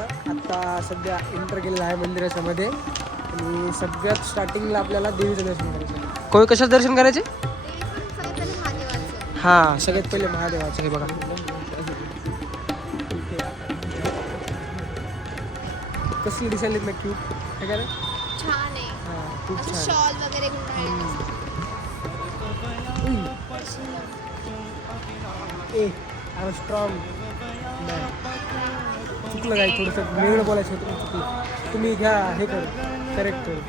आता सध्या एंटर केलेला आहे मंदिराच्या मध्ये आणि सगळ्यात स्टार्टिंगला आपल्याला देवीचं दर्शन करायचं. कोण कशाचं दर्शन करायचे? हां, सगळ्यात पहिले महादेवाचं. हे बघा कसली दिसायली ना क्यूट आहे का रे? छान आहे. हां, खूप छान. शॉल वगैरे स्ट्रॉंग चुकलं काय थोडंसं वेगळं बोलायचं होतं, चुकलं. तुम्ही घ्या हे करू करेक्ट करू.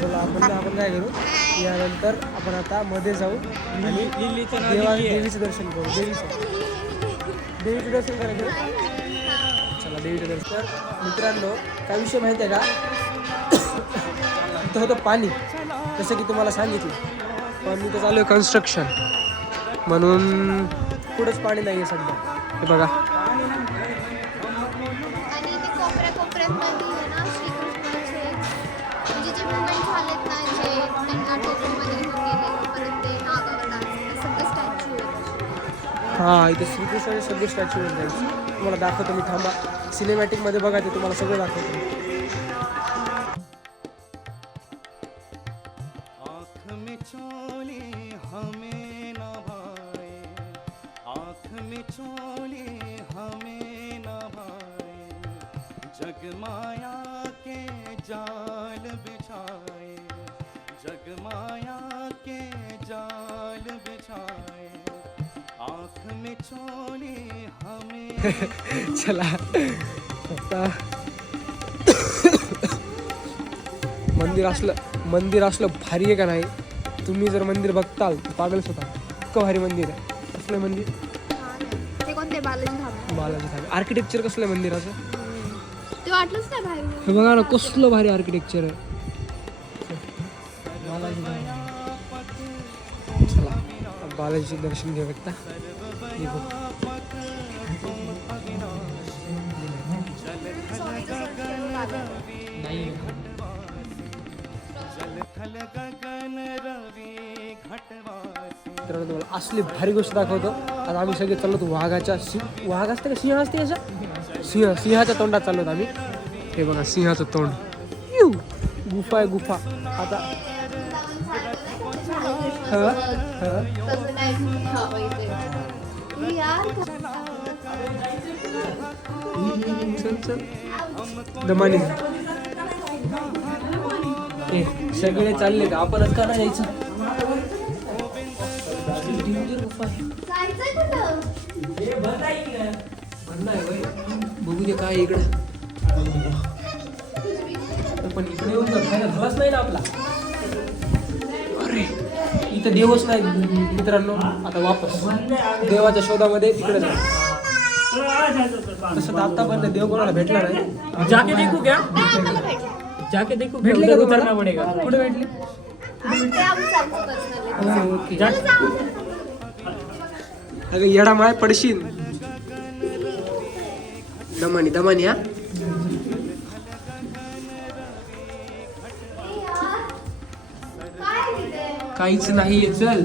चला आपण काय करू, यानंतर आपण आता मध्ये जाऊ आणि देवीचं दर्शन करू. देवीचं दर्शन करायचं. चला देवीचं दर्शन. तर मित्रांनो काय विषय माहिती आहे का, इथं होतं पाणी जसं की तुम्हाला सांगितलं, पण इथं चालू आहे कन्स्ट्रक्शन म्हणून पुढंच पाणी नाही आहे सध्या. हे बघा आणि ते कोपऱ्यात ना श्रीकृष्णाचे म्हणजे जे मुवमेंट झालेत ना, जे त्यांना टोपीमध्ये घेऊन गेले, परत ते नागावर डान्स, सगळे स्टॅच्यू आहेत. हां, इथे श्रीकृष्णाचे सगळे स्टॅच्यू आहेत गाईस. तुम्हाला दाखवतो मी, थांबा. सिनेमॅटिकमध्ये बघा, ते तुम्हाला सगळं दाखवतो. जगमाया के जाल बिछाए, जगमाया के जाल बिछाए, आँख में चोली हमें. चला आता मंदिर असलं भारी आहे का नाही. तुम्ही जर मंदिर बघताल तर पागलच होता. इतकं भारी मंदिर आहे. कसलं मंदिर? ते कोणते बालाजी धाबा. आर्किटेक्चर कसलं आहे मंदिराचं ते वाटलंच नाही बाहेर. हे बघा ना, कसलं भारी आर्किटेक्चर आहे. चला बालाजीचे दर्शन घेऊ एकदा. मित्रांनो असली भारी गोष्ट दाखवतो. आता आम्ही सगळे चाललो वाघाच्या वाघ असते का सिंह असते याचा सिंहाच्या तोंडात चाललो आम्ही. हे बघा सिंहाचं तोंड. गुफा आहे गुफा. आता दमानी सगळे चालले का आपणच का नाही यायचं. बघू दे काय इकडे, पण इकडे येऊन खायला झालाच नाही ना आपला. अरे इथं देवच नाही मित्रांनो. आता वापस देवाच्या शोधामध्ये इकडे जा. तसं तर आतापर्यंत देव कोणाला भेटला नाही. जाके देखू क्या? जाके देखू. भेटले का तुम्हाला? पडेगा. कुठे भेटले? ओके. अगं येडा माय पडशील. दमानी हा. काहीच नाहीये. चल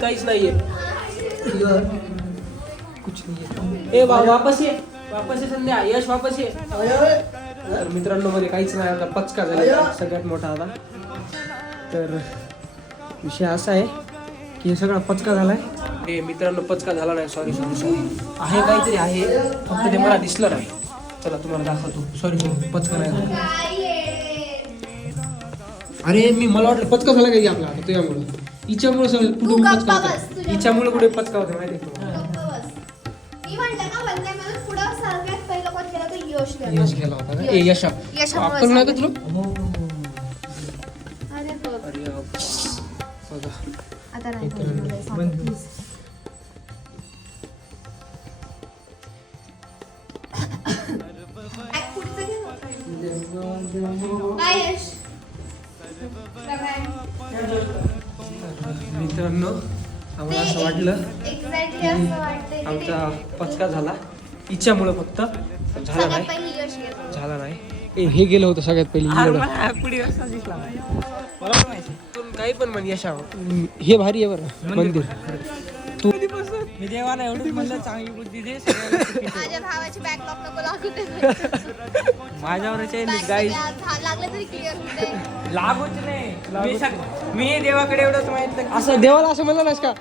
काहीच नाहीये. कुछ नाहीये. ए वापस ये संध्या. यश वापस ये. तर मित्रांनो मध्ये काहीच नाही. आता पचका झाला सगळ्यात मोठा. आता तर विषय असा आहे की हे सगळा पचका झालाय. हे मित्रांनो पचका झाला नाही. सॉरी आहे काहीतरी आहे, फक्त ते मला दिसलं नाही. चला तुम्हाला दाखवतो. सॉरी पचका नाही. अरे मला वाटलं पचका झाला काही आपला. आता तुझ्यामुळं हिच्यामुळे कुठे पचका होता. हिच्यामुळे कुठे पचका होता माहिती आहे तुम्हाला. यश गेला होता का? यश आपण नाही का तुला. मित्रांनो आम्हाला असं वाटलं आमचा पचका झाला हिच्यामुळे, फक्त झाला नाही. हे गेलं होतं सगळ्यात पहिले. मला पण माहिती. काही पण म्हण यशा हे भारी आहे बरं मंदिर. तू मी देवाला एवढंच म्हणलं चांगली बुद्धी दे सगळ्याला सुखी ठेव. माझ्या भावाची बॅकलॉग नको लागू दे. माझ्यावरच आहे गाईस. लागलं तरी क्लिअर होते. लागूच नाही. मी देवाकडे एवढंच माहित असं देवाला असं म्हणलं नाहीस का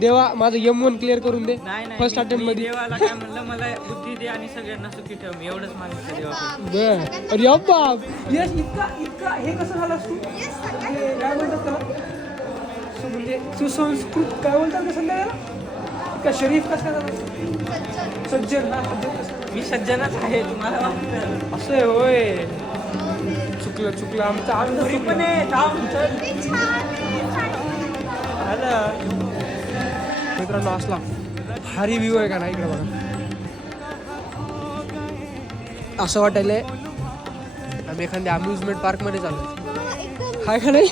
देवा माझं M1 क्लिअर करून दे नाही नाही फर्स्ट अटेम्प्ट मी मध्ये. देवाला काय म्हणलं मला बुद्धी दे आणि सगळ्यांना सुखी ठेव. मी एवढंच मागितलं देवाकडे. बर अरे बाप यश इतका हे कसं झालं तू हे काय म्हणतात त्याला म्हणजे सुसंस्कृत काय बोलतात का संध्याकाळला का शरीफ कसं काय झालं सज्जन हा सज्जन कसं मी सज्जनच आहे तुम्हाला वाटतं. असं आहे होय. चुकलं आमचं घरी पण आहे. थांब, चल. ते छान आहे. आलं मित्रांनो असला भारी व्ह्यू आहे का नाही इकडे बघा. असं वाटायलंय आम्ही एखाद्या अम्युजमेंट पार्कमध्ये चाललो हाय का नाही.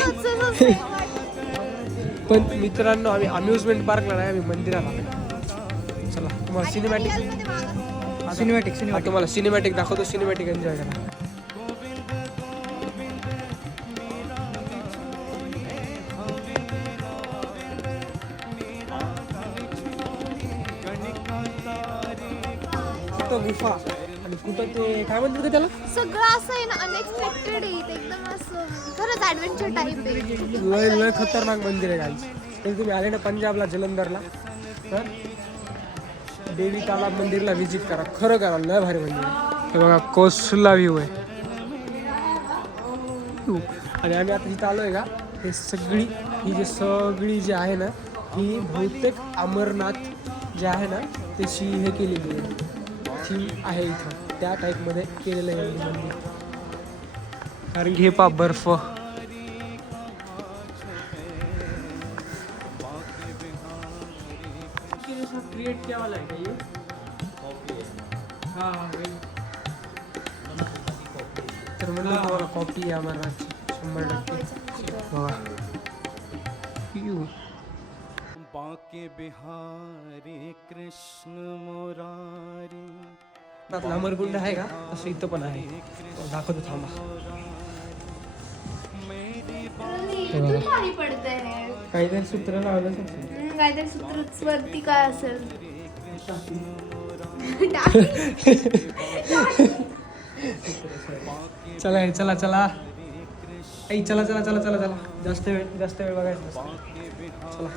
पण मित्रांनो आम्ही अम्युजमेंट पार्कला नाही आम्ही मंदिराला आलोय. चला तुम्हाला सिनेमॅटिक तुम्हाला सिनेमॅटिक दाखवतो. सिनेमॅटिक एन्जॉय करा. गुफा आणि कुठं ते काय म्हणतात का त्याला सगळं असं आहे ना अनएक्सपेक्टेड आहे इथे एकदम असं खरंच ॲडव्हेंचर टाईप आहे. लय खतरनाक मंदिर आहे गाईस. तर तुम्ही आले ना पंजाबला जलंधरला तर देवी तालाब मंदिरला व्हिजिट करा. खरं करा लय भारी मंदिर आहे. हे बघा कोसला व्ह्यू आहे. आणि आम्ही आता जिथं आलोय का हे सगळी ही सगळी जी आहे ना ही बहुतेक अमरनाथ जे आहे ना त्याची हे केलेली आहे थीम आहे इथं त्या टाईपमध्ये केलेलं आहे मंदिर. कारण की हे पा बर्फ क्रिएट किया वाला है क्या ये? हाँ तर म्हणलं तुम्हाला कॉपी आहे अमरनाथची 100% बघा. बाके बिहारी कृष्ण मुरारी. अमरकुंड आहे का तसं इथं पण आहे. दाखवतो थांबा. पाणी पडतंय. काहीतरी सूत्र लावलं काहीतरी सूत्र वरती काय असेल. चला चला चला ऐ चला चला चला चला चला जास्त वेळ बघायचं नसतं. चला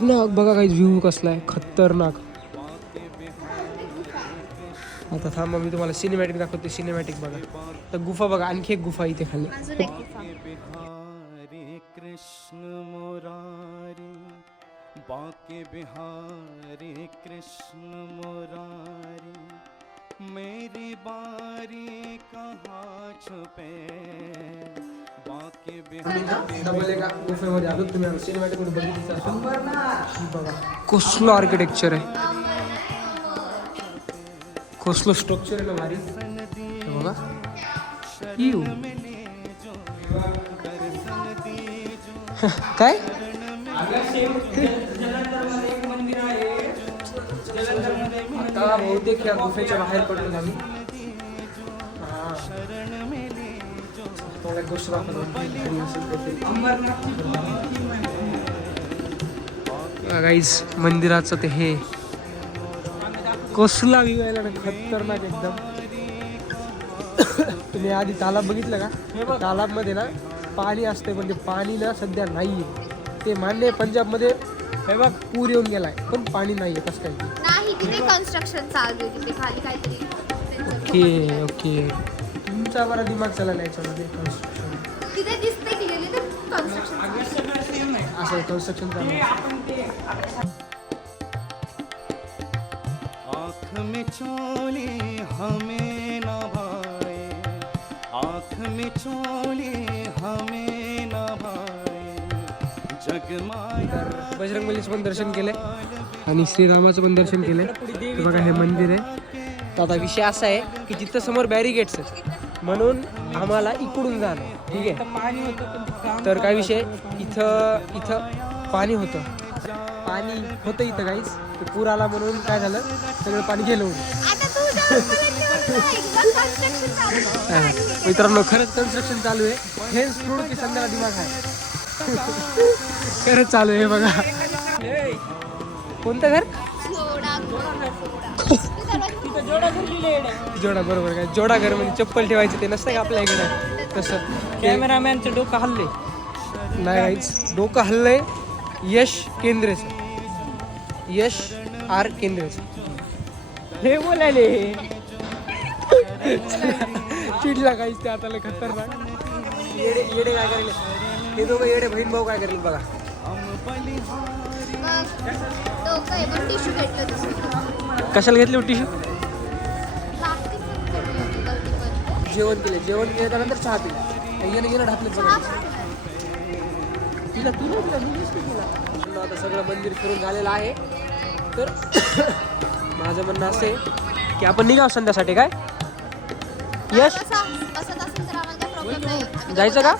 ना बघा काही व्ह्यू कसला आहे खतरनाक. आता थांबा मी तुम्हाला सिनेमॅटिक दाखवते. सिनेमॅटिक बघा तर गुफा बघा. आणखी एक गुफा इथे खाली. बिहारी कृष्ण मुरारी. बाके बिहारी कृष्ण मुरारी. मेरी बारी कहाँ छुपे. बाके बिहारी. डबल एका गुफेमध्ये आलो. तुम्ही सिनेमॅटिक मध्ये बघितलं असेल. बघा कसलं आर्किटेक्चर आहे. कसलं स्ट्रक्चर आहे ना भारी. बघा यू काय आता बहुतेक या गुफेच्या बाहेर पडलो आम्ही. एक गोष्ट गाईज मंदिराचं ते हे कसला व्ह्यू आहे ना खतरनाक एकदम. तुम्ही आधी तालाब बघितलं का तालाबमध्ये ना पाणी असते पण ते पाणी ना सध्या नाही आहे. ते मान्य आहे पंजाबमध्ये हे बघ पूर येऊन गेलाय पण पाणी नाही आहे कसं काही नाही. तिथे कन्स्ट्रक्शन चालू आहे. तिथे खाली काहीतरी. ओके ओके तुमचा बरा दिमाग चालला याच्यामध्ये. कन्स्ट्रक्शन तिथे दिसते की गेली तर कन्स्ट्रक्शन असं कन्स्ट्रक्शन चालू आहे. आँख में चोली हमें न भाए. आँख में चोली हमें न भाए. जगमाया. तर बजरंगबलीचं पण दर्शन केलंय आणि श्रीरामाचं पण दर्शन केलंय. हे बघा हे मंदिर आहे. तर आता विषय असा आहे की जिथं समोर बॅरिगेट्स आहेत म्हणून आम्हाला इकडून जाणं ठीक आहे. पाणी होतं तर काय विषय इथं पाणी होतं इथं काहीच पूर आला म्हणून काय झालं सगळं पाणी गेलं. आता तू मित्रांनो खरंच कन्स्ट्रक्शन चालू आहे. हेच रोड की संध्याला दिमाग आहे. खरंच चालू आहे बघा. कोणतं घर? जोडा बरोबर काय जोडा घर म्हणजे चप्पल ठेवायचं ते नसतं का आपल्या इकडे तसं. कॅमेरामॅनचं डोकं हल्ले. नाही काहीच डोकं हल्लंय. यश केंद्रेचं. यश आर केंद्रेचं हे बोलायले. चिडला काहीच ते आता लय खतरनाक. येडे येडे काय करेल हे दोघं येडे बहीण भाऊ काय करेल बघा. कशाला घेतली टिश्यू? जेवण केलं त्यानंतर चहा पिला. येणं गेलं ढाकलं बघा. तिला तू नाही केला. आता सगळं मंदिर फिरून झालेलं आहे. तर माझं म्हणणं असं आहे की आपण निघाव संध्यासाठी. काय यश जायचं का?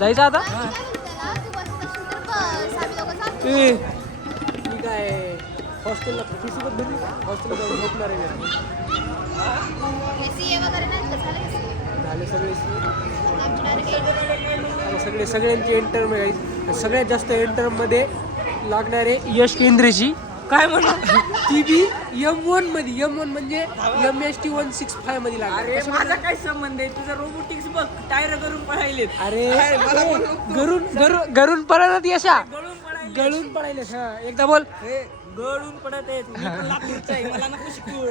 जायचं आता? मी काय हॉस्टेलला फीसोबत भेटली. हॉस्टेलला जाऊन झोपणार आहे. झाले सगळ्यांचे एंटरम आहे. सगळ्यात जास्त एंटरमध्ये लागणारे यश केंद्रेची काय म्हणा ती बी M1 मध्ये. M1 म्हणजे MST 165 मध्ये लागणार. अरे माझा काय संबंध आहे? तुझं रोबोटिक्स बघ टायर करून पळायलेत. अरे गरून पळत यशा गळून पळायले. गळून पळायले. हा एकदा बोल. गळून पडत आहेत. मी पण लातूरचा आहे. मला नको शिकवू.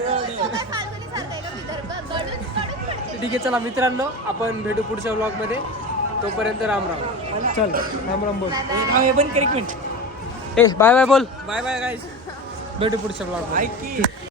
ठीक आहे चला मित्रांनो आपण भेटू पुढच्या व्लॉग मध्ये. तोपर्यंत राम राम. चल राम राम बोल. हे पण कर एक मिनिट. बाय बाय बोल. बाय बाय गाईस. भेटू पुढच्या व्लॉग मध्ये. ऐक की